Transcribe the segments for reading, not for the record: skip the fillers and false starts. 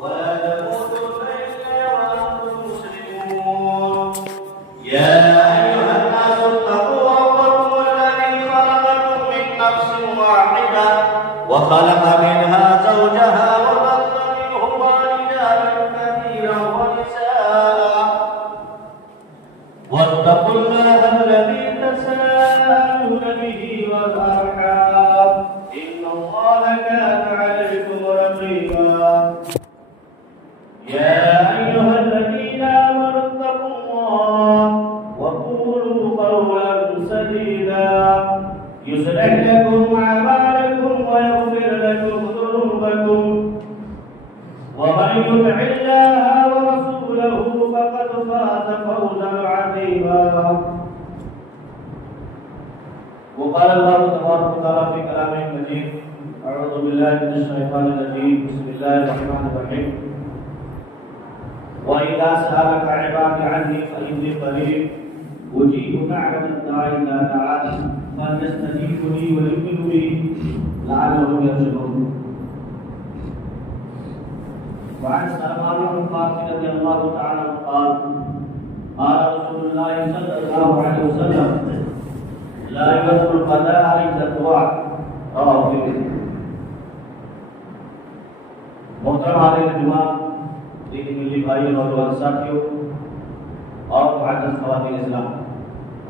ولا تموتن إلا وأنتم مسلمون. يا أيها الناس اتقوا ربكم الذي خلقكم من نفس واحدة وخلق منها زوجها وبث منهما رجالا كثيرا ونساء واتقوا الله الذي تساءلون به والأرحام إن الله كان عليكم رقيبا. يا أيها الذين آمنوا اتقوا الله وقولوا قولا سديدا يصلح لكم أعمالكم ويغفر لكم ذنوبكم ومن يطع الله ورسوله فقد فاز فوزا عظيما. وقال الله تبارك وتعالى في كلامه المجيد أعوذ بالله من الشيطان الرجيم بسم الله الرحمن الرحيم. وإذا سألك عبادي عني فإني قريب أجيب دعوة الداعي إذا دعان فليستجيبوا لي وليؤمنوا بي لعلهم يرشدون. وعن سلمان بن فارس رضي الله تعالى عنه قال قال رسول الله صلى الله عليه وسلم لا يدخل القضاء إلا الدعاء رواه مسلم. محترم حاضرین جمعہ، لیکن ملی بھائیوں نوجوان ساتھیوں اور معزز خواتین اسلام،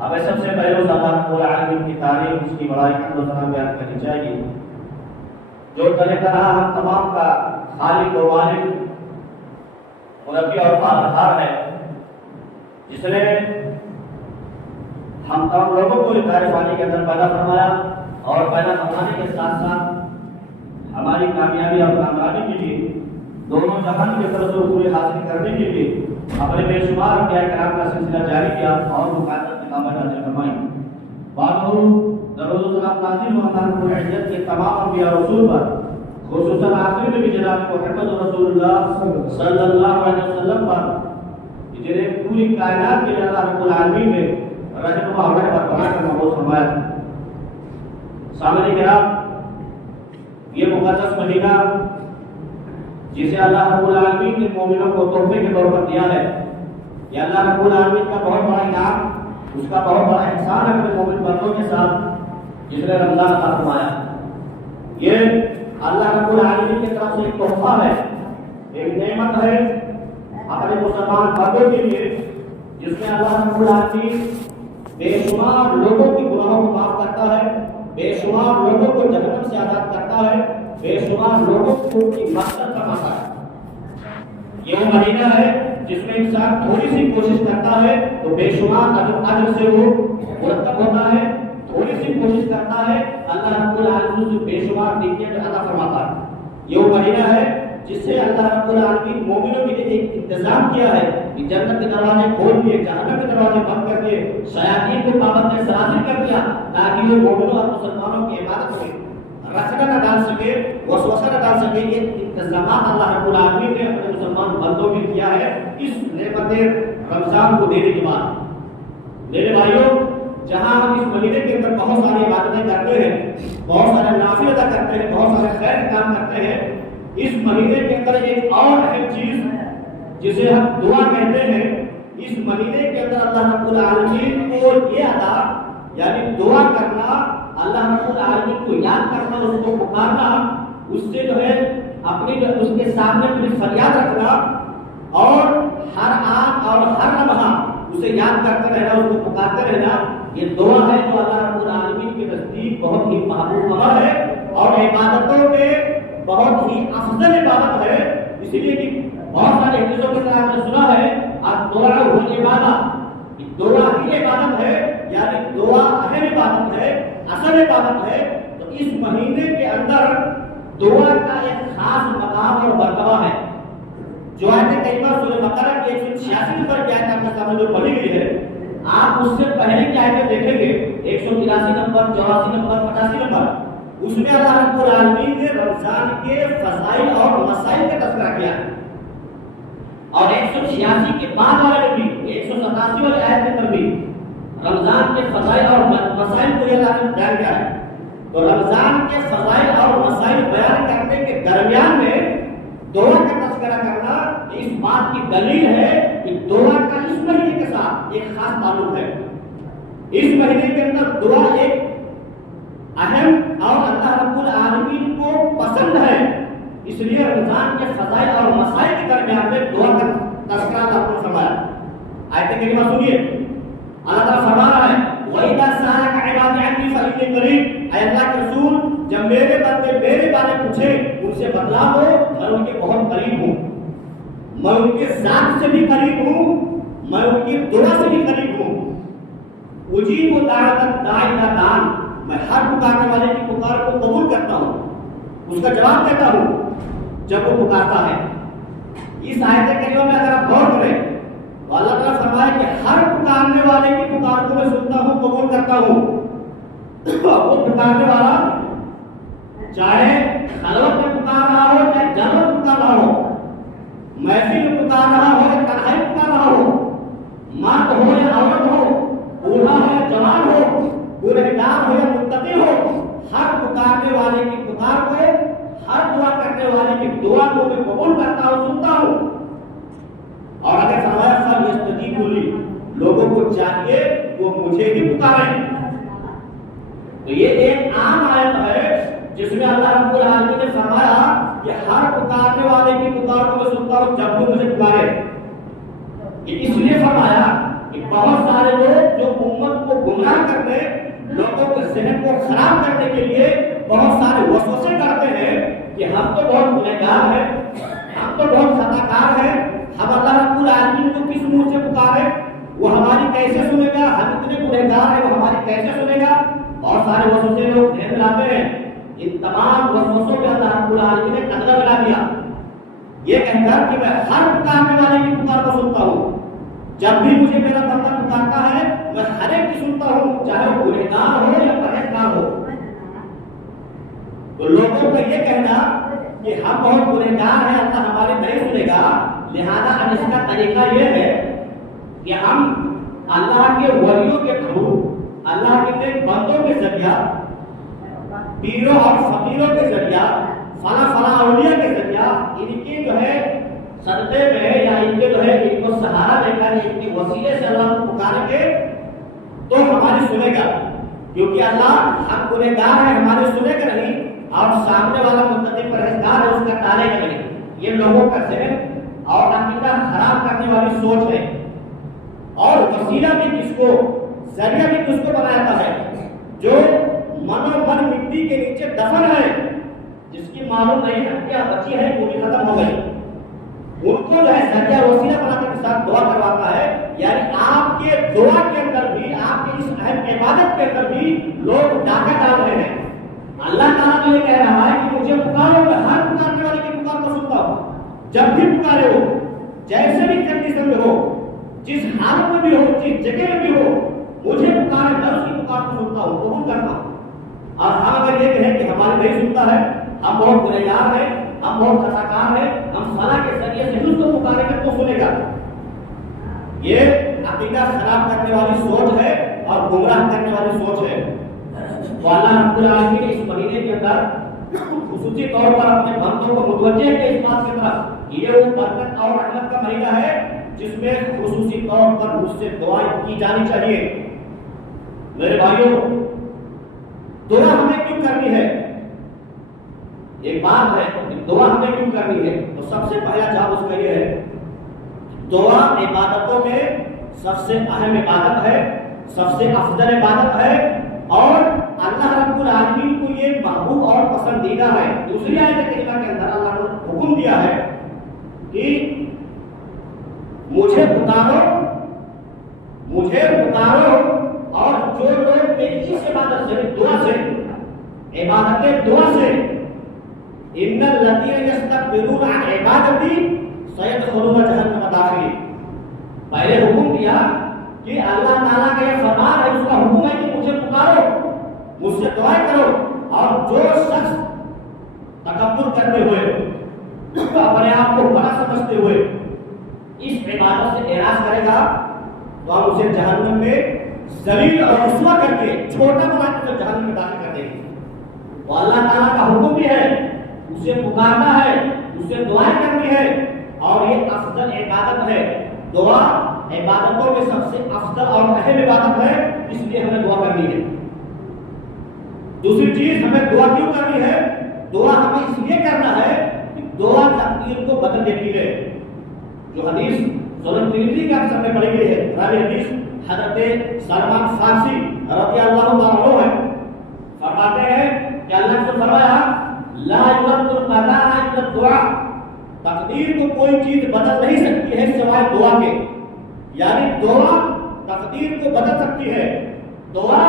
ہمیں سب سے پہلے اللہ رب العالمین کی تعریف، اس کی بڑائی حمد و ثنا بیان کرنی چاہیے جو طرح طرح ہم تمام کا خالق و مالک مربی اور پالنہار ہے، جس نے ہم تمام لوگوں کو اس دائرہ فانی کے اندر پیدا فرمایا اور پیدا فرمانے کے ساتھ ساتھ ہماری کامیابی اور کامیابی کے لیے دونوں جہان کے فرض و پورے حاصل کرنے کے لیے اپنے بے شمار انبیاء کرام کا سلسلہ جاری کیا اور مقدس کتابیں نازل فرمائیں. بعد درود و سلام نازل ہوا اللہ رب العزت کے تمام انبیاء اور رسول پر، خصوصاً آخری نبی جناب محمد رسول اللہ صلی اللہ علیہ وسلم پر، جنہیں پوری کائنات کے لیے اللہ رب العالمین نے رحمت و رحمت پر بنا کر مبعوث فرمایا. سامعین کرام، یہ مقدس مہینہ جسے اللہ رب العالمین نے مومنوں کو تحفے کے طور پر دیا ہے، یہ اللہ رب العالمین کا بہت بڑا انعام، اس کا بہت بڑا احسان ہے اپنے مومن بندوں کے ساتھ جس نے رمضان عطا فرمایا. یہ اللہ رب العالمین کی طرف سے ایک تحفہ ہے، ایک نعمت ہے اپنے مسلمان بندوں کے لیے، جس میں اللہ رب العالمین بے شمار لوگوں کی گناہوں کو معاف کرتا ہے، بے شمار لوگوں کو جہنم سے آزاد کرتا ہے، بے شمار لوگوں کو ان کی مغفرت فرماتا ہے. یہ وہ مہینہ ہے جس میں انسان تھوڑی سی کوشش کرتا ہے تو بے شمار اجر سے وہ مرتب ہوتا ہے، تھوڑی سی کوشش کرتا ہے اللہ رب العالمین سے بے شمار نیکیاں عطا فرماتا ہے. یہ وہ مہینہ ہے جس سے اللہ رب العالمین مومنوں کے لیے ایک انتظام کیا ہے کہ جنت کے دروازے کھول دیے، جہنم کے دروازے بند کر دیے، شیاطین کو پابند سرازیر کر دیا تاکہ وہ مومنوں اور مسلمانوں کی عبادت میں رچنا نہ ڈال سکے، وسوسہ نہ ڈال سکے. یہ انتظامات اللہ رب العالمین نے اپنے مسلمان بندوں میں کیا ہے اس نعمت رمضان کو دینے کے بعد. میرے بھائیوں، جہاں ہم اس مہینے کے اندر بہت ساری عبادتیں کرتے ہیں، بہت سارے نوافل ادا کرتے ہیں، بہت سارے خیر کام کرتے ہیں، اس مہینے کے اندر ایک اور اہم چیز جسے ہم دعا کہتے ہیں، اس مہینے کے اندر اللہ رب العالمین کو یہ ادا یعنی دعا کرنا، اللہ رب العالمین کو یاد کرنا، اس کو پکارنا، اس سے جو ہے اپنی اس کے سامنے اپنی فریاد رکھنا اور ہر آن اور ہر لمحہ اسے یاد کرتے رہنا، اس کو پکارتے رہنا، یہ دعا ہے جو اللہ رب العالمین کے نزدیک بہت ہی محبوب عمل ہے اور عبادتوں میں بہت ہی افضل عبادت ہے. اسی لیے کہ بہت سارے حدیثوں کے اندر آپ نے سنا ہے الدعاء هو العبادہ، دعا ہی عبادت ہے، یعنی دعا اہم عبادت ہے، اصل عبادت ہے. تو اس مہینے کے اندر دعا کا ایک خاص مقام اور مرتبہ ہے. جو آیت کریمہ سورہ بقرہ کی 186 نمبر کی آیت آپ کے سامنے جو پڑھی گئی ہے، آپ اس سے پہلے کی آیتیں دیکھیں گے 183 نمبر، 84 نمبر، 85 نمبر، اس میں اللہ رب العالمین نے رمضان کے فضائل اور مسائل کا تذکرہ کیا ہے. اور 186 کے بعد والے میں بھی 187 والی آیت میں بھی رمضان کے فضائل اور مسائل کو اللہ نے بیان کیا ہے. تو رمضان کے فضائل اور مسائل بیان کرنے کے درمیان میں اس بات کی دلیل ہے کہ دعا کا اس مہینے کے ساتھ ایک خاص تعلق ہے. اس مہینے کے اندر دعا ایک اہم اور اللہ رب العالمین کو پسند ہے. اس لیے رمضان کے فضائل اور مسائل کے درمیان میں دعا کا تذکرہ اللہ نے فرمایا. آیت کریمہ سنیے, اللہ تعالیٰ فرما رہا ہے وَإِذَا سَأَلَكَ عِبَادِي عَنِّي فَإِنِّي قَرِيبٌ. اے اللہ کے رسول, جب میرے بندے میرے بارے پوچھیں ان سے بتلا دو میں ان کے بہت قریب ہوں, میں ان کے ذات سے بھی قریب ہوں, میں ان کی دعا سے بھی قریب ہوں. اجیب دعوت الداعی اذا دعان, میں ہر پکارنے والے کی پکار کو قبول کرتا ہوں, اس کا جواب دیتا ہوں جب وہ پکارتا ہے. اس آیت کریمہ میں اگر آپ غور کریں تو اللہ تعالیٰ فرمایا کہ ہر پکارنے والے کی پکار کو میں سنتا ہوں, قبول کرتا ہوں. وہ پکارنے والا چاہے خلوت میں پکار رہا ہو چاہے جلوت میں پکار رہا ہو, محفل میں پکار رہا ہو یا تنہائی پکار رہا ہو, مرد ہو یا عورت ہو, بوڑھا ہو یا جوان ہو, گنہگار ہو یا متقی ہو, ہر پکارنے والے کی پکار کو, ہر دعا کرنے والے کی دعا کو میں قبول کرتا ہوں, سنتا ہوں. اور اگر فرمایا فَلْيَسْتَجِيبُوا لِي, لوگوں کو چاہیے وہ مجھے بھی پکاریں. تو یہ ایک عام آیت ہے جس میں اللہ رب العالمین نے فرمایا کہ ہر پکارنے والے کی پکار کو میں سنتا ہوں جب وہ مجھے پکارے. اس لیے فرمایا کہ بہت سارے لوگ جو امت کو گمراہ کرنے, لوگوں کے ذہن کو خراب کرنے کے لیے بہت سارے وسوسے کرتے ہیں کہ ہم تو بہت گنہگار ہیں, ہم تو بہت خطا کار ہیں, ہم اللہ رب العالمین کو کس منہ سے پکارے, وہ ہماری کیسے سنے گا, ہم اتنے گنہگار ہیں وہ ہماری کیسے سنے گا. بہت سارے وسوسے لوگ ذہن لاتے ہیں. ان تمام وسوسوں میں اللہ رب العالمین نے قدر ملا دیا یہ کہہ کر کہ میں ہر پکارنے والے کی پکار کو سنتا ہوں. جب بھی مجھے میرا بندہ پکارتا ہے میں ہر ایک کی سنتا ہوں, چاہے وہ گنہگار ہو یا پرہیزگار ہو. تو لوگوں کا یہ کہنا کہ ہم بہت گنہگار ہیں, اللہ ہمارے نہیں سنے گا, لہذا اب اس کا طریقہ یہ ہے کہ ہم اللہ کے ولیوں کے تھرو, اللہ کے نیک بندوں کے ذریعہ, پیروں اور فقیروں کے ذریعہ, فلاں اولیاء کے ذریعہ ان کی جو ہے صدقے میں یا ان کے جو ہے ان کو سہارا دے کر ان کے وسیلے سے اللہ کو پکاریں گے تو ہماری سنے گا. کیونکہ اللہ ہم گنہگار ہیں, ہمارے سنے گا نہیں, اور سامنے والا متقی پرہیزگار ہے اس کا ٹالے گا نہیں. یہ لوگوں کا ذہن اور عقیدہ خراب کرنے والی سوچ ہے. اور وسیلہ بھی کس کو, ذریعہ بھی کس کو بناتا ہے, جو من و من مٹی کے نیچے دفن ہے, جس کی معلوم نہیں ہے کیا بچی ہے وہ بھی ختم ہو گئی, ان کو جو ہے ذریعہ وسیلہ بنا کے ساتھ دعا کرواتا ہے. یعنی آپ کے دعا کے اندر بھی, آپ کے اس اہم عبادت کے اندر بھی لوگ ڈاکہ ڈال رہے ہیں. اللہ تعالیٰ نے یہ کہہ رہا ہے کہ مجھے پکارو, میں ہر پکارنے والے کی پکار کو سنتا ہوں. جب بھی پکارے ہو, جیسے بھی کنڈیشن میں ہو, جس حالت میں بھی ہو, جس جگہ میں بھی ہو, مجھے پکارے, میں اس کی پکار کو سنتا ہوں, قبول کرتا ہوں. اور ہم اگر یہ کہیں کہ ہمارے نہیں سنتا ہے, ہم بہت گنہگار ہیں, ہم بہت خطا کار ہیں, ہم فلاں کے ذریعے سے اس کو پکاریں گے تو سنے گا, یہ عقیدہ خراب کرنے والی سوچ ہے اور گمراہ کرنے والی سوچ ہے. تو اللہ رب العالمین نے اس مہینے کے اندر خصوصی طور پر اپنے بندوں کو متوجہ ہے اس بات کی طرف یہ وہ برکت اور رحمت کا مہینہ ہے جس میں خصوصی طور پر مجھ سے دعائیں کی جانی چاہیے. میرے بھائیوں, دعا ہمیں کیوں کرنی ہے؟ ایک بات ہے کہ دعا ہمیں کیوں کرنی ہے, تو سب سے پہلا جواب اس کا یہ ہے, دعا عبادتوں میں سب سے اہم عبادت ہے, سب سے افضل عبادت ہے, اور اللہ رب العالمین کو یہ محبوب اور پسندیدہ ہے. دوسری آیت کریمہ کے اندر اللہ نے حکم دیا ہے کہ مجھے پکارو, مجھے پکارو, اور جو لوگ میری اس عبادت سے, دعا سے, عبادت دعا سے, ان الذین یستکبرون عن عبادتی سیدخلون جہنم داخلین. پہلے حکم دیا کہ اللہ تعالیٰ کا یہ فرمان ہے, اس کا حکم ہے کہ مجھے پکارو, مجھ سے دعائیں کرو, اور جو شخص تکبر کرتے ہوئے, اپنے آپ کو بڑا سمجھتے ہوئے اس عبادت سے اعراض کرے گا تو ہم اسے جہنم میں ذلیل اور رسوا کر کے, چھوٹا بنا کے جہنم میں داخل کر دیں گے. تو اللہ تعالیٰ کا حکم بھی ہے اسے پکارنا ہے, اسے دعائیں کرنی ہے, اور یہ افضل عبادت ہے. دعا عبادتوں میں سب سے افضل اور اہم عبادت ہے، اس لیے ہمیں دعا کرنی ہے. دوسری چیز، ہمیں دعا کیوں کرنی ہے؟ دعا ہمیں اس لیے کرنا ہے کہ دعا تقدیر کو بدل دیتی ہے. جو حدیث سنن ترمذی کا سب میں پڑھی گئی ہے، راوی حدیث حضرت سلمان فارسی رضی اللہ عنہ ہے. فرماتے ہیں کہ اللہ نے فرمایا لا یرد القضاء الا الدعاء، تقدیر کو کوئی چیز بدل نہیں سکتی ہے سوائے دعا کے. یعنی دعا تقدیر کو بدل سکتی ہے. دعا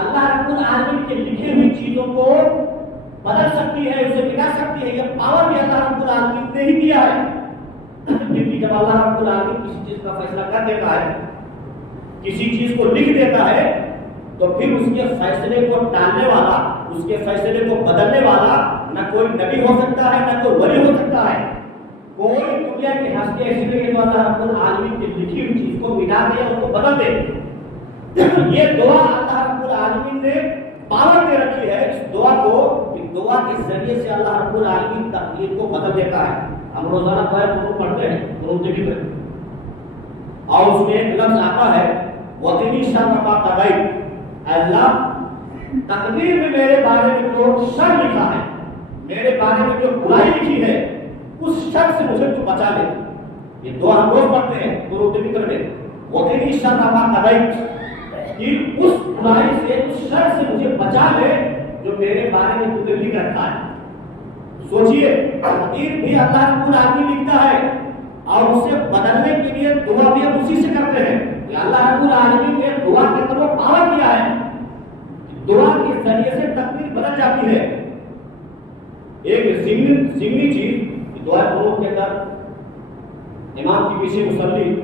اللہ رب العالمین کے لکھی ہوئی چیزوں کو بدل سکتی ہے، اسے مٹا سکتی ہے. یہ پاور بھی اللہ رب العالمین نے ہی دیا ہے. کیونکہ جب اللہ رب العالمین کسی چیز کا فیصلہ کر دیتا ہے، کسی چیز کو لکھ دیتا ہے، تو پھر اس کے فیصلے کو ٹالنے والا، اس کے فیصلے کو بدلنے والا نہ کوئی نبی ہو سکتا ہے، نہ کوئی ولی ہو سکتا ہے. کوئی دنیا کی ہستی ایسی نہیں کہ اللہ رب العالمین کی لکھی ہوئی چیز کو مٹا دے اور اس کو بدل دے. یہ دعا اللہ رب العالمین نے پاور دے رکھی ہے اس دعا کو، کہ دعا کے ذریعے سے اللہ رب العالمین تقدیر کو بدل دیتا ہے. ہم روزانہ دعائیں قرآن پڑھتے ہیں، قرآن ذکر ہے، اور اس میں ایک لفظ آتا ہے وَقِنِي شَرَّ مَا قَضَيْتَ، اللہ تقدیر میں میرے بارے میں جو شر لکھا ہے، میرے بارے میں جو برائی لکھی ہے، اس شر سے مجھے تو بچا لے. یہ دعا ہم روز پڑھتے ہیں قرآن ذکر میں، وَقِنِي شَرَّ مَا قَضَيْتَ، کہ اس برائی سے، اس شر سے مجھے بچا لے جو میرے بارے میں تو نے لکھ رکھا ہے. سوچئے تقدیر بھی اللہ رب العالمین لکھتا ہے، اور اسے بدلنے کے لیے دعا بھی ہم اسی سے کرتے ہیں. کہ اللہ رب العالمین نے دعا کے اندر وہ پاور کیا ہے، دعا کے ذریعے سے تقدیر بدل جاتی ہے. ایک ضمنی چیز، دعا قنوت کے اندر امام کے پیچھے مصلی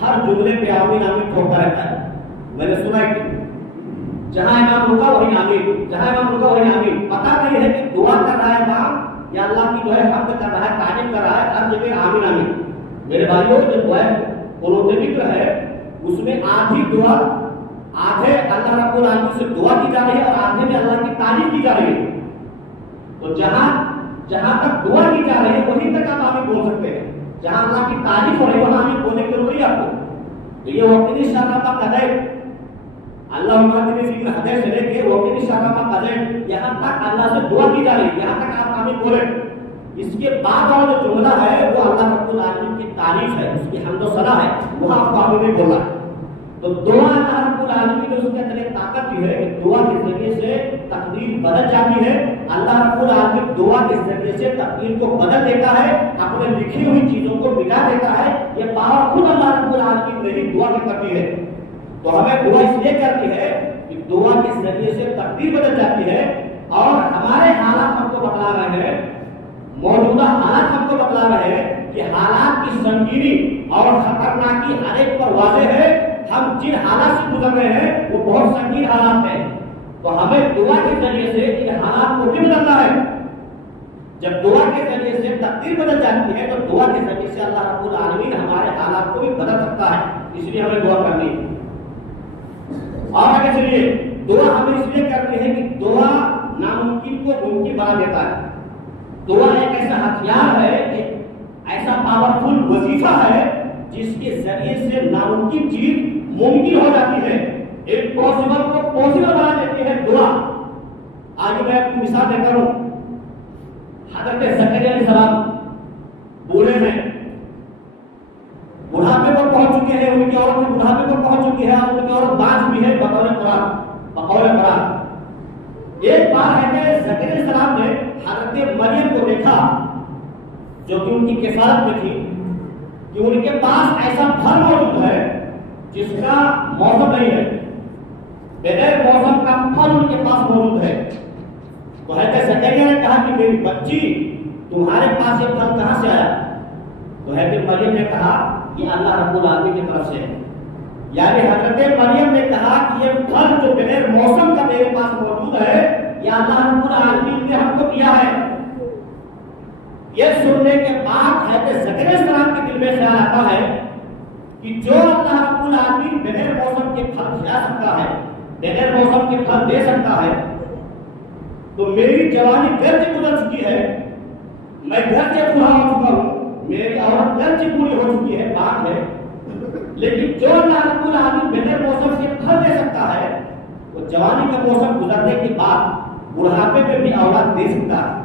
ہر جملے پہ آمین آمین ٹھوکتا رہتا ہے. میں نے سنا ہے کہ جہاں امام رکا وہی آمین، جہاں امام رکا وہی آمین. پتہ نہیں ہے کہ دعا کر رہا ہے امام یا اللہ کی جو ہے حمد کر رہا ہے، تعریف کر رہا ہے، ہر جگہ آمین آمین. میرے بھائیوں، جو دعا قنوت ذکر ہے اس میں آدھی دعا، آدھے اللہ رب العالمین سے دعا کی جا رہی ہے اور آدھے میں اللہ کی تعریف کی جا رہی ہے. تو جہاں تک دعا کی جا رہی ہے وہیں تک آپ آمین بول سکتے ہیں. جہاں اللہ کی تعریف ہو رہی ہے وہاں آمین بولنے کی ضرورت ہے آپ کو. تو یہ وقتی شرح کا قدر اللہ مقدر فکر حدیث سے لے کے وقتی شرح کا قدر یہاں تک اللہ سے دعا کی جا رہی ہے، یہاں تک آپ آمین بولیں. اس کے بعد والا جو جملہ ہے وہ اللہ رب العالمین کی تعریف ہے، اس کی حمد و ثنا ہے، وہاں آپ کو آمین نہیں بولنا ہے. تو دعا اللہ رب العالمین نے اس کے اندر ایک طاقت دی ہے کہ دعا کے ذریعے سے تقدیر بدل جاتی ہے. اللہ رب العالمین دعا کے ذریعے سے تقدیر کو بدل دیتا ہے، اپنے لکھی ہوئی چیزوں کو مٹا دیتا ہے. یہ پاور خود اللہ رب العالمین نے ہی دعا کی کرتی ہے. تو ہمیں دعا اس لیے کرنی ہے کہ دعا کے ذریعے سے تقدیر بدل جاتی ہے اور ہمارے حالات ہم کو بتلا رہے ہیں، موجودہ حالات ہم کو بتلا رہے ہیں کہ حالات کی سنگینی اور خطرناکی ہر ایک پر واضح ہے. ہم جن حالات سے گزر رہے ہیں وہ بہت سنگین حالات ہیں. تو ہمیں دعا کے ذریعے سے ان حالات کو بھی بدلنا ہے. جب دعا کے ذریعے سے تقدیر بدل جاتی ہے تو دعا کے ذریعے سے اللہ رب العالمین ہمارے حالات کو بھی بدل سکتا ہے. اس لیے ہمیں دعا کرنی ہے. اور آگے چلیے، دعا ہمیں اس لیے کرنی ہے کہ دعا ناممکن کو ممکن بنا دیتا ہے. دعا ایک ایسا ہتھیار ہے، ایک ایسا پاورفل وظیفہ ہے جس کے ذریعے سے ناممکن چیز ممکن ہو جاتی ہے. ایک پاسبل کو پاسبل بنا دیتی ہے دعا. آج میں آپ کو مثال دیتا ہوں. حضرت زکریا علیہ السلام بوڑھے ہیں، بڑھاپے پر پہنچ چکے ہیں، ان کی عورت بڑھاپے پر پہنچ چکی ہے اور ان کی عورت باز بھی ہے بطور قرآن. ایک بار ہے زکریا علیہ السلام نے حضرت مریم کو دیکھا جو کہ ان کی کفالت میں تھی کہ ان کے پاس ایسا پھل موجود ہے جس کا موسم نہیں ہے، بغیر موسم کا پھل ان کے پاس موجود ہے. تو حضرت زکریا نے کہا کہ میری بچی تمہارے پاس یہ پھل کہاں سے آیا؟ تو حضرت مریم نے کہا یہ اللہ رب العالمین کی طرف سے ہے. یعنی حضرت مریم نے کہا کہ یہ پھل جو بغیر موسم کا میرے پاس موجود ہے یہ اللہ رب العالمین نے ہم کو دیا ہے. یہ سننے کے بعد حضرت زکریا علیہ السلام کے دل میں خیال آتا ہے کہ جو اللہ رب العالمین بغیر موسم کے پھل کھلا سکتا ہے، بغیر موسم کے پھل دے سکتا ہے، تو میری جوانی گھر سے گزر چکی ہے، میں گھر سے بوڑھا ہو چکا ہوں، میری عورت درج پوری ہو چکی ہے بات ہے، لیکن جو اللہ رب العالمین بغیر موسم کے پھل دے سکتا ہے وہ جوانی کا موسم گزرنے کے بعد بڑھاپے میں بھی اولاد دے سکتا ہے۔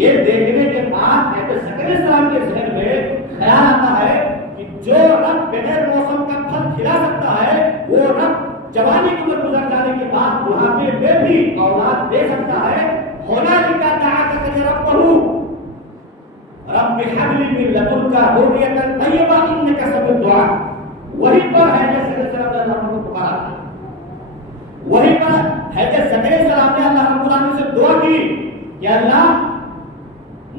یہ دیکھنے کے بعد زکریا علیہ السلام کے ذہن میں خیال آتا ہے کہ جو رب بغیر موسم کا پھل کھلا سکتا ہے وہ رب جوانی کی عمر گزر جانے کے بعد بڑھاپے میں بھی اولاد دے سکتا ہے۔ هنالك دعا زكريا ربه رب هب لي من لدنك ذرية طيبة إنك سميع الدعاء۔ وہی پر ہے کہ زکریا نے اللہ کو پکارا، وہی پر ہے کہ زکریا نے اللہ رب العالمین سے دعا کی کہ اللہ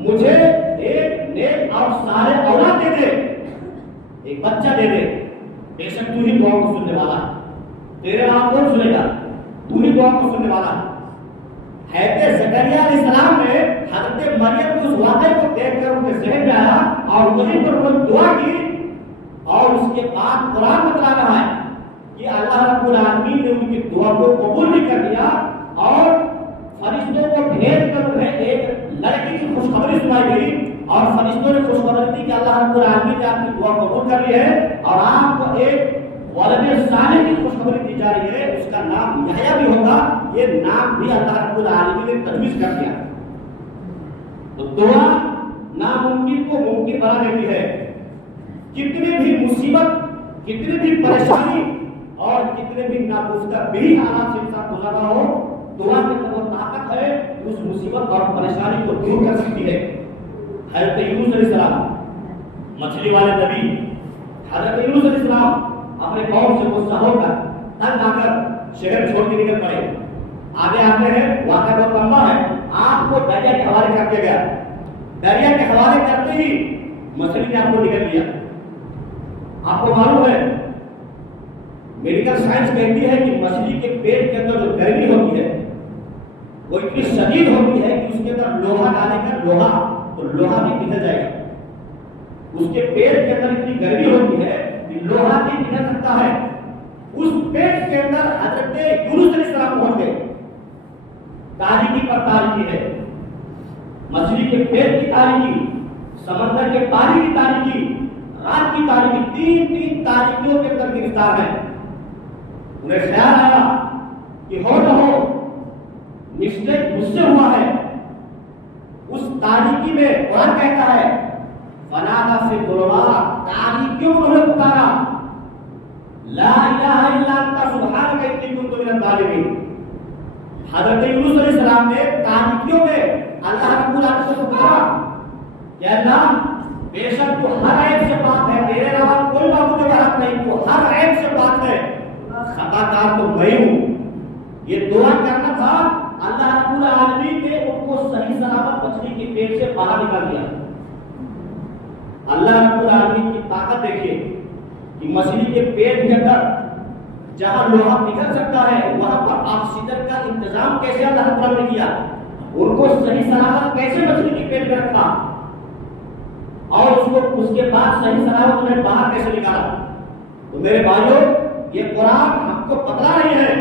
مجھے ایک نیک اور صالح اولاد دے دے، ایک بچہ دے دے۔ بے شک تو ہی دعا کو سننے والا ہے، تیرے نام کون سنے گا، تو ہی دعا کو سننے والا ہے۔ حضرت زکریا علیہ السلام نے حضرت مریم کے اس واقعے کو دیکھ کر ان کے ذہن میں آیا اور وہیں پر وہ دعا کی، اور اس کے بعد قرآن بتلا رہا ہے کہ اللہ رب العالمین نے ان کی دعا کو قبول بھی کر لیا اور فرشتوں کو بھیج کر انہیں ایک لڑکی کی خوشخبری سنائی گئی، اور فرشتوں نے خوشخبری دی کہ اللہ رب العالمین نے آپ کی دعا قبول کر لی ہے اور آپ کو ایک ولد صالح کی خوشخبری دی جا رہی ہے، اس کا نام یحییٰ بھی ہوگا۔ یہ نام بھی اللہ رب العالمین نے تجویز کر دیا۔ تو دعا ناممکن کو ممکن بنا دیتی ہے۔ کتنی بھی مصیبت، کتنی بھی پریشانی اور کتنے بھی ناگفتہ بھی حالات سے انسان گزر رہا ہو، دعا کے اندر وہ طاقت ہے اس مصیبت اور پریشانی کو دور کر سکتی ہے۔ حضرت یونس علیہ السلام مچھلی والے نبی، حضرت یونس علیہ السلام اپنے قوم سے غصہ ہو کر تنگ آ کر شہر چھوڑ کے نکل پڑے۔ آگے آتے ہیں، واقعہ بہت لمبا ہے، آپ کو دریا کے حوالے کر دیا گیا۔ دریا کے حوالے کرتے ہی مچھلی نے آپ کو نکل لیا۔ آپ کو معلوم ہے میڈیکل سائنس کہتی ہے کہ مچھلی کے پیٹ کے اندر جو گرمی ہوتی ہے وہ اتنی شدید ہوتی ہے کہ اس کے اندر لوہا ڈالے گا، تو لوہا بھی پگھل جائے گا۔ اس کے پیٹ کے اندر اتنی گرمی ہوتی ہے کہ لوہا بھی پگھل سکتا ہے۔ اس پیٹ کے اندر حضرت یونس علیہ السلام پہنچ گئے۔ تاریکی پر تاریکی ہے، مچھلی کے پیٹ کی تاریکی، سمندر کے پانی کی تاریکی، رات کی تاریکی، تین تاریکیوں کے اندر گرفتار ہے۔ انہیں خیال آیا کہ ہو نہ ہو مسٹیک مجھ سے ہوا ہے۔ اس تاریکی میں قرآن کہتا ہے فنادى في الظلمات، تاریکیوں میں انہیں پکارا لا الہ الا انت سبحانک انی کنت من الظالمین۔ حضرت یونس علیہ السلام نے تاریکیوں میں اللہ رب العالمین سے پکارا کہ اللہ بے شک تو ہر عیب سے پاک ہے، تیرے علاوہ کوئی معبود کا حق نہیں، تو ہر عیب سے پاک ہے، خطا کار تو میں ہوں۔ یہ دعا کرنا تھا، اللہ رب العالمین نے ان کو صحیح سلامت مچھلی کے پیٹ سے باہر نکال دیا۔ اللہ رب العالمین کی طاقت دیکھیے کہ مچھلی کے پیٹ کے اندر جہاں لوہا پگھل سکتا ہے وہاں پر آکسیجن کا انتظام کیسے اللہ رب العالمین نے کیا، ان کو صحیح سلامت کیسے مچھلی کے پیٹ میں رکھا اور اس کے بعد صحیح سلامت انہیں باہر کیسے نکالا۔ تو میرے بھائیوں، یہ قرآن ہم کو پتلا نہیں ہے،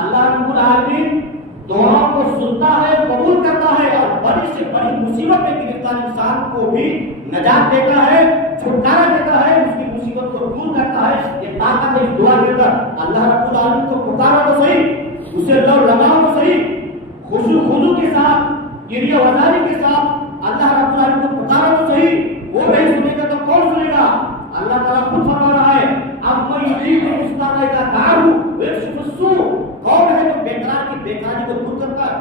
اللہ رب العالمین دعاؤں کو سنتا ہے، قبول کرتا ہے اور بڑی سے بڑی مصیبت میں گرفتار انسان کو بھی نجات دیتا ہے، چھٹکارا دیتا ہے، اس کی مصیبت کو دور کرتا ہے۔ یہ طاقت ہے اس دعا کے اندر۔ اللہ رب العالمین کو پکارا تو صحیح، اسے لو لگاؤ تو صحیح، خضوع کے ساتھ، گریہ وزاری کے ساتھ اللہ رب العالمین کو پکارا تو صحیح۔ وہ نہیں سنے گا تو کون سنے گا؟ اللہ تعالیٰ خود فرما رہا ہے اب میں یجیب المضطر اذا دعاہ ویکشف السوء۔ کون ہے جو بیقرار کی بیکاری کو دور کرتا ہے؟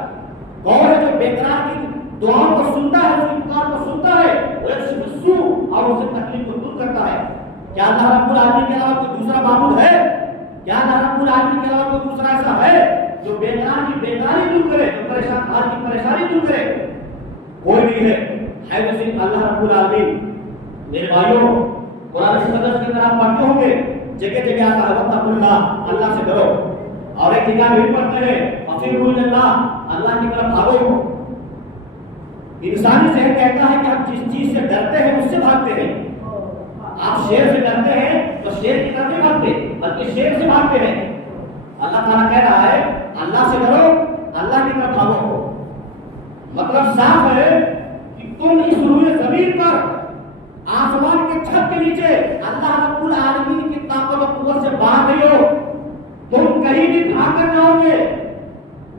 کون ہے جو بیقرار کی دعاؤں کو سنتا ہے، اس کی پکار کو سنتا ہے، ویکشف السوء، اور اسے تکلیف کو دور کرتا ہے؟ کیا اللہ رب العالمین کے علاوہ کوئی دوسرا معبود ہے؟ کیا اللہ رب العالمین کے علاوہ کوئی دوسرا ایسا ہے جو بیقرار کی بیکاری دور کرے، جو پریشان حال کی پریشانی دور کرے؟ کوئی نہیں ہے تو صرف اللہ رب العالمین۔ میرے بھائیوں، قرآن مقدس کے اندر آپ پڑھتے ہوں گے جگہ جگہ آتا ہے واتقوا اللہ، اللہ سے ڈرو، اور ایک جگہ بھی پڑھتے ہیں ففروا الی اللہ، اللہ کی طرف بھاگو۔ انسانی ذہن کہتا ہے کہ آپ جس چیز سے ڈرتے ہیں اس سے بھاگتے ہیں۔ آپ شیر سے ڈرتے ہیں تو شیر کی طرف نہیں بھاگتے بلکہ شیر سے بھاگتے ہیں۔ اللہ تعالیٰ کہہ رہا ہے اللہ سے ڈرو، اللہ کی طرف بھاگو۔ مطلب صاف ہے کہ تم اس روئے زمین پر آسمان کے چھت کے نیچے اللہ رب العالمین کی طاقت و قوت سے باہر نہیں ہو، تم کہیں بھی بھاگ کر جاؤ گے،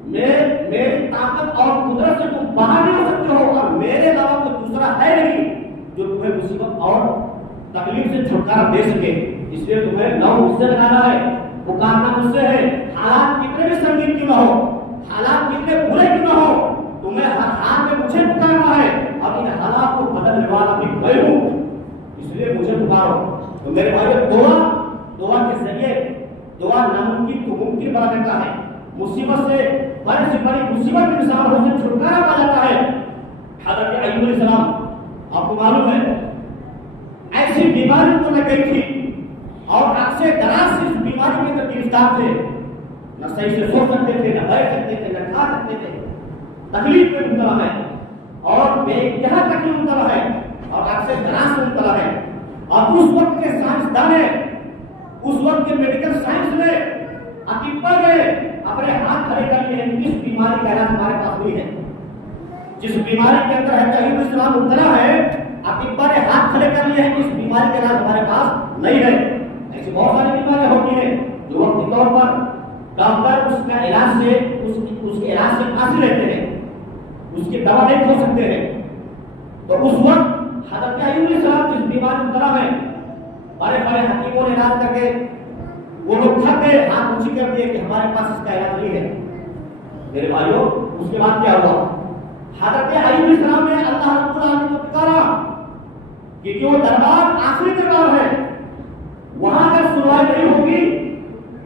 میری طاقت اور قدرت سے تم باہر نہیں ہو سکتے ہو، اور میرے علاوہ کوئی دوسرا ہے نہیں جو تمہیں مصیبت اور تکلیف سے چھٹکارا دے سکے۔ اس لیے تمہیں نو مجھ سے لگانا ہے، پکارنا مجھ سے ہے، حالات کتنے بھی سنگین کیوں نہ ہو، حالات کتنے برے کیوں نہ ہو، تمہیں ہر حال میں مجھے پکارنا ہے، اور ان حالات کو بدلنے والا بھی میں ہوں، اس لیے مجھے پکارو۔ تو میرے بھائی دعا کے ذریعے دعا ناممکن کو ممکن بنا دیتا ہے، مصیبت سے بڑی سے بڑی مصیبت کے انسان سے چھٹکارا پا جاتا ہے۔ حضرت ایوب علیہ السلام آپ کو معلوم ہے ایسی بیماری کو لگ گئی تھی اور اکثر دراز سے اس بیماری کے اندر گرفتار تھے، نہ صحیح سے سو سکتے تھے، نہ بیٹھ سکتے تھے، نہ کھا سکتے تھے، تکلیف میں مبتلا ہے اور بے انتہا تکلیف مبتلا ہے اور اکثر دراز سے مبتلا ہے۔ اور اس وقت کے سائنسدان نے، اس وقت کے میڈیکل سائنس نے، اطباء نے اپنے ہاتھ کھڑے کر لیے ہیں، اس بیماری کا علاج ہمارے پاس نہیں ہے۔ جس بیماری کے اندر ایوب علیہ السلام مبتلا ہے، اطباء نے ہاتھ کھڑے کر لیے ہیں، اس بیماری کا علاج ہمارے پاس نہیں ہے۔ ایسی بہت ساری بیماریاں ہوتی ہیں جو وقتی طور پر ڈاکٹر اس کے علاج سے حاصل رہتے ہیں، اس کی دوا نہیں کھو سکتے ہیں۔ تو اس وقت حضرت ایوب علیہ السلام جس بیماری مبتلا ہے، بڑے بڑے حکیموں نے علاج کر کے وہ لوگ تھک گئے، ہاتھ اونچی کر دیے کہ ہمارے پاس اس کا علاج نہیں ہے۔ میرے بھائیوں، اس کے بعد کیا ہوا؟ حضرت ایوب علیہ السلام نے اللہ رب العالمین کو پکارا کہ وہ دربار آخری دربار ہے، وہاں اگر سنوائی نہیں ہوگی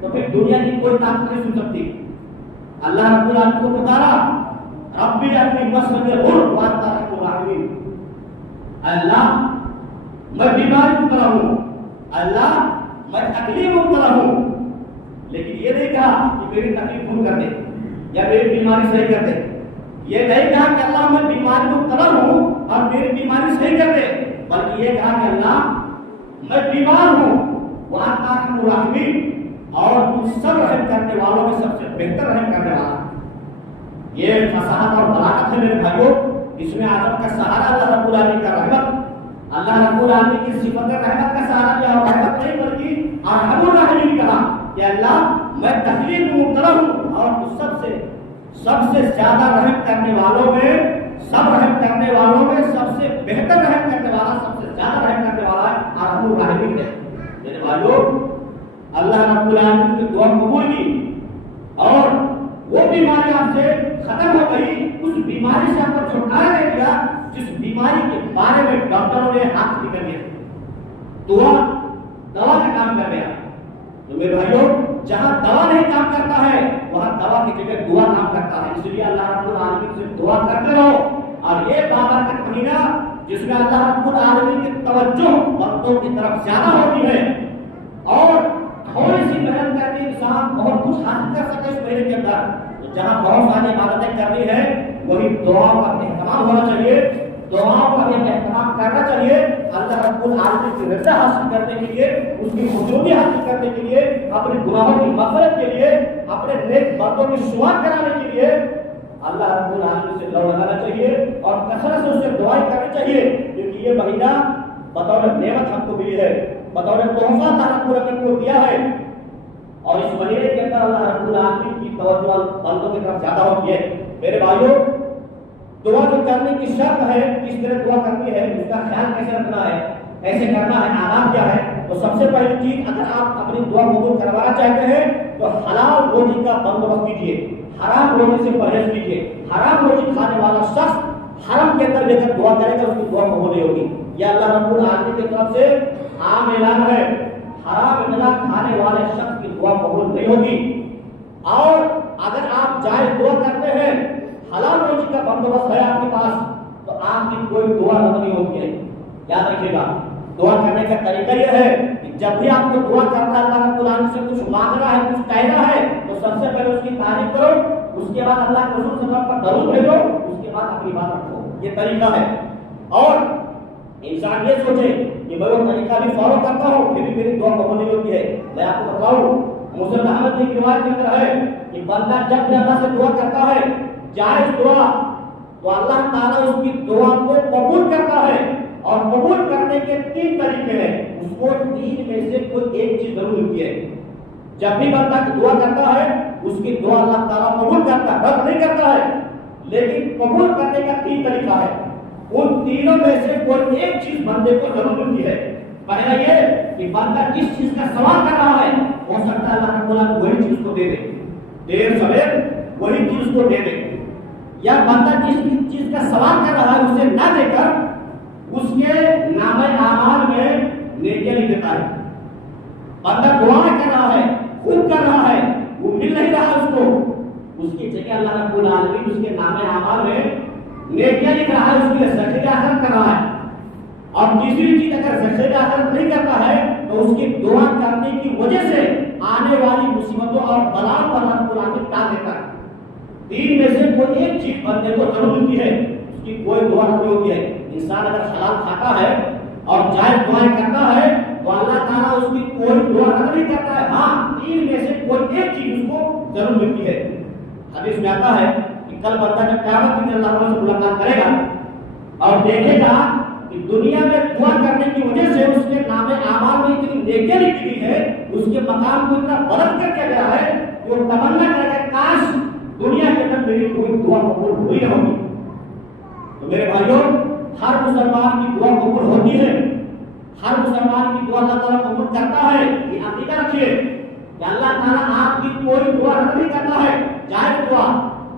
تو پھر دنیا کی کوئی طاقت نہیں سن سکتی۔ اللہ رب العالمین کو پکارا، ربی اپنی مسجد وانت ارحم الراحمین، اللہ میں بیماری میں مبتلا ہوں، اللہ میں تکلیف میں مبتلا ہوں، لیکن یہ نہیں کہا کہ میری تکلیف دور کر دے یا میری بیماری صحیح کر دے، یہ نہیں کہا کہ اللہ میں بیماری میں مبتلا ہوں اور میری بیماری صحیح کر دے، بلکہ یہ کہا کہ اللہ میں بیمار ہوں، وانت ارحم الراحمین، اور تم سب رحم کرنے والوں میں سب سے بہتر رحم کرنے والا۔ یہ فصاحت اور بلاغت ہے میرے بھائیوں، اس میں اعظم کا سہارا اللہ رب العالمین کا رحمت، اللہ رب العالمین کی صفت رحمت کا سہارا لیا، اور رحمت نہیں بلکہ ارحم الراحمین کہا کہ اللہ میں تکلیف میں مبتلا ہوں اور تو سب سے زیادہ رحم کرنے والوں میں، سب رحم کرنے والوں میں سب سے بہتر رحم کرنے والا، سب سے زیادہ رحم کرنے والا ارحم الراحمین ہے۔ میرے بھائیوں، اللہ رب العالمین کی دعا قبول کی اور وہ بیماری آپ سے ختم ہو گئی، اس بیماری سے آپ کو چھٹکارا دے دیا جس بیماری کے بارے میں ڈاکٹروں نے ہاتھ نکل دیا، دوا کا کام کر گیا۔ تو میرے بھائیوں، جہاں دوا نہیں کام کرتا ہے وہاں دوا کی جگہ دعا کام کرتا ہے، اس لیے اللہ رب العالمین سے دعا کرتے رہو۔ اور یہ بابرکت مہینہ جس میں اللہ رب العالمین کی توجہ بندوں کی طرف زیادہ ہوتی ہے اور تھوڑی سی محنت کر کے انسان بہت کچھ حاصل کر سکے اس مہینے کے اندر، تو جہاں بہت ساری عبادتیں کرنی ہے وہی دعاؤں کا اہتمام ہونا چاہیے، دعاؤں کا بھی اہتمام کرنا چاہیے، اللہ رب العالمین کی رضا حاصل کرنے کے لیے، اس کی خوشنودی حاصل کرنے کے لیے، اپنے گناہوں کی مغفرت کے لیے، اپنے نیک باتوں کی شمار کرانے کے لیے اللہ رب العالمین سے لو لگانا چاہیے اور کثرت سے اس سے دعائیں کرنی چاہیے، کیونکہ یہ مہینہ بطور نعمت ہم کو ملی ہے، بطور تحفہ اللہ رب العالمین کو دیا ہے، اور اس مہینے کے اندر اللہ رب العالمین کی توجہ بندوں کی طرف زیادہ ہوتی ہے۔ میرے بھائیوں، دعا جو کرنے کی شرط ہے، کس طرح دعا کرنی ہے، اس کا خیال کیسے رکھنا ہے، کیسے کرنا ہے، آداب کیا ہے؟ تو سب سے پہلی چیز، اگر آپ اپنی دعا قبول کروانا چاہتے ہیں تو حلال روزی کا بندوبست کیجیے، حرام روزی سے پرہیز کیجیے۔ حرام روزی کھانے والا شخص حرم کے اندر لے کر دعا کرے گا، اس کی دعا قبول نہیں ہوگی۔ یہ اللہ رب العالمین کی طرف سے عام اعلان ہے، حرام غذا کھانے والے شخص کی دعا قبول نہیں ہوگی۔ اور اگر آپ جائز دعا کرتے ہیں، حلال روزی کا بندوبست ہے آپ کے پاس، تو آپ کی کوئی دعا رد نہیں ہوتی ہے۔ یاد رکھیے گا، دعا کرنے کا طریقہ یہ ہے کہ جب بھی آپ کو دعا کرنا ہے، اللہ رب العالمین سے کچھ مانگنا ہے، کچھ کہنا ہے، تو سب سے پہلے اس کی تعریف کرو، اس کے بعد اللہ کے رسول صلی اللہ علیہ وسلم پر درود بھیجو، اس کے بعد اپنی بات رکھو۔ یہ طریقہ ہے، اور انسان یہ سوچے کہ میں وہ طریقہ بھی فالو کرتا ہوں پھر بھی میری دعا قبول نہیں ہوتی ہے۔ میں آپ کو بتاؤں، مسلم احمد کی روایت کے اندر ہے کہ بندہ جب بھی اللہ سے دعا کرتا ہے جائز دعا، تو اللہ تعالیٰ اس کی دعا کو قبول کرتا ہے، اور قبول کرنے کرنے کے 3 طریقے ہیں، اس کو 3 میں سے کوئی ایک چیز ضرور ملتی ہے۔ جب بھی بندہ دعا کرتا ہے اس کی دعا اللہ تعالیٰ قبول کرتا ہے، رد نہیں کرتا ہے، لیکن قبول کرنے کا 3 طریقہ ہے۔ ان تینوں میں سے کوئی ایک چیز بندے کو ضرور ملتی ہے۔ پہلا یہ کہ بندہ جس چیز کا سوال کر رہا ہے ہو سکتا ہے اللہ رب العالمین وہی چیز کو دے دے، دیر سویر وہی چیز کو دے دے، یا بندہ جس چیز کا سوال کر رہا ہے اسے نہ دے کر اس کے نامہ اعمال میں نیکیاں لکھ دیتا ہے۔ بندہ دعائیں کر رہا ہے، خوب کر رہا ہے، وہ مل نہیں رہا اس کو، اس کی جگہ اللہ رب العالمین اس کے نامہ اعمال میں نیکیاں لکھ رہا ہے، اس کے ذخیرہ آخرت کر رہا ہے۔ اور تیسری چیز اگر ذخیرہ آخرت نہیں کرتا ہے تو اس کی دعا کرنے کی وجہ سے آنے والی مصیبتوں اور بلاؤں پر اللہ العالمین ٹال دیتا ہے۔ 3 میں سے کوئی ایک چیز بندے کو ضرور ملتی ہے، اس کی کوئی دعا نہیں ہوتی ہے۔ انسان اگر حلال کھاتا ہے اور جائز دعائیں کرتا ہے تو اللہ تعالیٰ اس کی کوئی دعا رد نہیں کرتا ہے، ہاں 3 میں سے کوئی ایک چیز اس کو ضرور ملتی ہے۔ حدیث میں آتا ہے کہ کل بندہ جب قیامت کے دن اللہ تعالیٰ سے ملاقات کرے گا اور دیکھے گا کہ دنیا میں دعا کرنے کی وجہ سے اس کے نام اعمال میں اتنی نیکیاں لکھی گئی ہے، اس کے مقام کو اتنا بلند کر دیا گیا ہے کہ وہ تمنا کرے گا کاش دنیا کے اندر میری کوئی دعا قبول ہوئی نہ ہوگی۔ تو میرے بھائیوں، ہر مسلمان کی دعا قبول ہوتی ہے، ہر مسلمان کی دعا اللہ تعالیٰ قبول کرتا ہے۔ یہ عقیدہ رکھیے کہ اللہ تعالیٰ آپ کی کوئی دعا رد نہیں کرتا ہے، جائز دعا،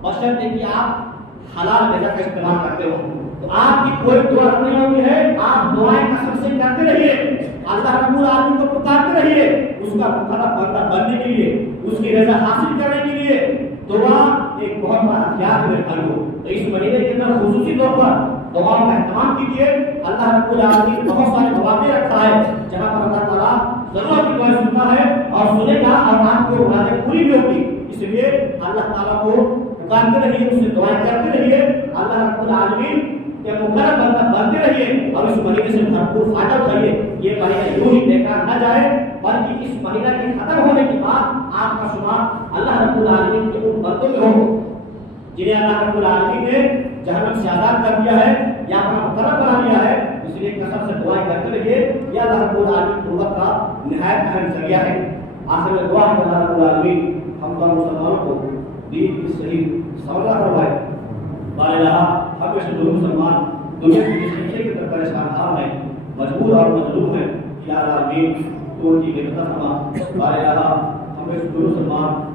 بشرطے کہ آپ حلال غذا کا استعمال کرتے ہو تو آپ کی کوئی دعا رد نہیں ہوتی ہے۔ آپ دعائیں قسم سے کرتے رہیے، اللہ رب العالمین کو پکارتے رہیے، اس کا مخاطب بندہ بننے کے لیے، اس کی رضا حاصل کرنے کے لیے۔ دعا ایک بہت بڑا ہتھیار ہے میرے بھائیوں۔ تو اس مہینے کے اندر خصوصی طور پر دعاؤں کا اہتمام کیجیے۔ اللہ رب العالمین بہت سارے مواقع رکھا ہے جہاں پر اللہ تعالیٰ ضرورت کی دعائیں سنتا ہے اور سنے گا اور آپ کو مرادیں پوری بھی ہوگی۔ اس لیے اللہ تعالیٰ کو پکارتے رہیے، اس سے دعائیں کرتے رہیے، اللہ رب العالمین کے مقرر بندہ بنتے رہیے اور اس مہینے سے بھرپور فائدہ اٹھائیے۔ یہ مہینہ یوں ہی بیکار نہ جائے بلکہ اس مہینہ کے ختم ہونے کے بعد آپ کا شمار اللہ رب العالمین کے ان بندوں میں ہو جنہیں اللہ رب العالمین نے جہنم سے آزاد کر دیا ہے یا اپنا مقرر بنا لیا ہے۔ اس لیے قسم سے دعائیں کرتے رہیے، یہ اللہ رب العالمین قربت کا نہایت اہم ذریعہ ہے۔ آخر میں دعا ہے اللہ رب العالمین ہم تمام مسلمانوں کو دین کی صحیح سمجھا کروائے۔ بار الہ ہم میں سے جو مسلمان دنیا کی جس طریقے کی طرف پریشان حال ہیں، مجبور اور مظلوم ہیں، یا العالمین تو ان کی بہتر فرما۔ بار الہ ہم میں سے جو مسلمان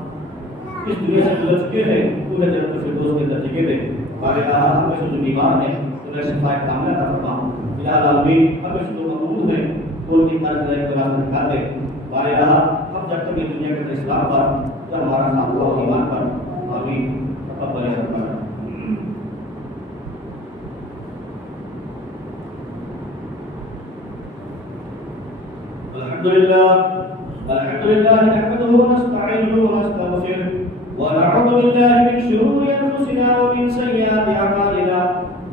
اس دنیا سے گزر چکے ہیں انہیں جنت الفردوس کے درجے دے۔ بار الہ ہم میں سے جو بیمار ہیں انہیں شفا کاملہ عطا فرما۔ یا العالمین ہم میں سے جو مقبول ہیں تو ان کی قلب رہ کے راستہ دکھا دے۔ بار الہ ہم جب تک یہ دنیا کے اسلام پر جب ہمارا نام ہوا اور ایمان پر، آمین تقبل ربنا۔ الحمد لله نحمده ونستعينه ونستغفره ونعوذ بالله من شرور انفسنا ومن سيئات اعمالنا،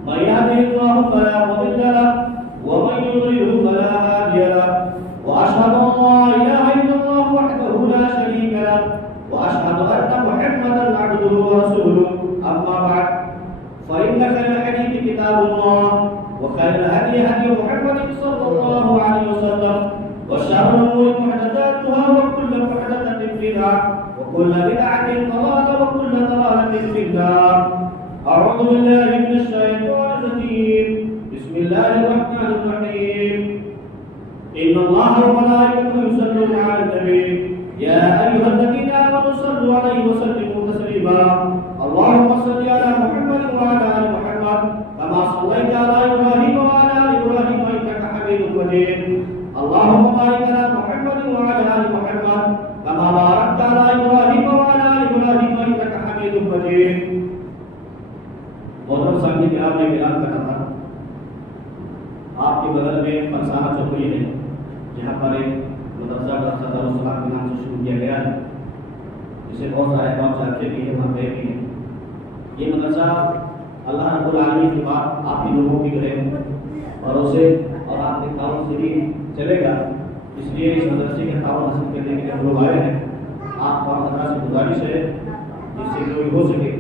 من يهده الله فلا مضل له ومن يضلل فلا هادي له، واشهد ان لا اله الا الله وحده لا شريك له، واشهد ان محمدا عبده ورسوله. اما بعد فان خير الحديث كتاب الله وخير الهدي هدي محمد صلى الله عليه وسلم، وشر الأمور محدثاتها وكل محدثة بدعة وكل بدعة ضلالة وكل ضلالة في النار. أعوذ بالله من الشيطان الرجيم. بسم الله الرحمن الرحيم. إن الله وملائكته يصلون على النبي يا أيها الذين آمنوا صلوا عليه وسلموا تسليما. اللهم صل على محمد وعلى آل محمد كما صليت على إبراهيم وعلى آل إبراهيم إنك حميد مجيد. اللهم بارك على محمد وعلى آل محمد كما باركت على إبراهيم وعلى آل إبراهيم إنك حميد مجيد. محترم سامعین کرام، میں اعلان کرنا تھا آپ کے بغل میں پرسانہ چوکڑی ہے جہاں پر ایک مدرسہ دارالسلام کے نام سے شروع کیا گیا ہے، جسے بہت سارے احباب چاہتے بھی ہیں، وہاں گئے بھی ہیں۔ یہ مدرسہ اللہ رب العالمین کے بعد آپ ہی لوگوں کی جو ہے اور اسے اور آپ کے تعاون سے بھی چلے گا، اس لیے اس مدرسے کے تعاون حاصل کرنے کے لیے ہم لوگ آئے ہیں۔ آپ کا حضرات سے گزارش ہے جس سے کوئی ہو سکے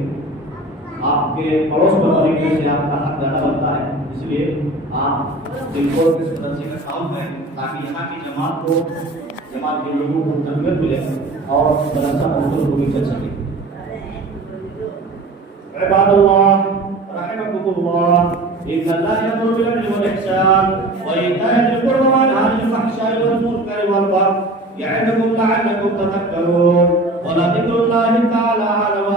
آپ کے پڑوس پر ہونے کے سے آپ کا حق زیادہ بنتا ہے، اس لیے آپ دل کو اس مدرسے کا کام کریں تاکہ یہاں کی جماعت کے لوگوں کو تربیت ملے اور مدرسہ مختلف بھی چل سکے. عباد اللہ رحمكم الله إن الله يأمر بالعدل والإحسان وإيتاء ذي القربى وينهى عن الفحشاء والمنكر والبغي يعظكم لعلكم تذكرون ولذكر الله تعالى أعلم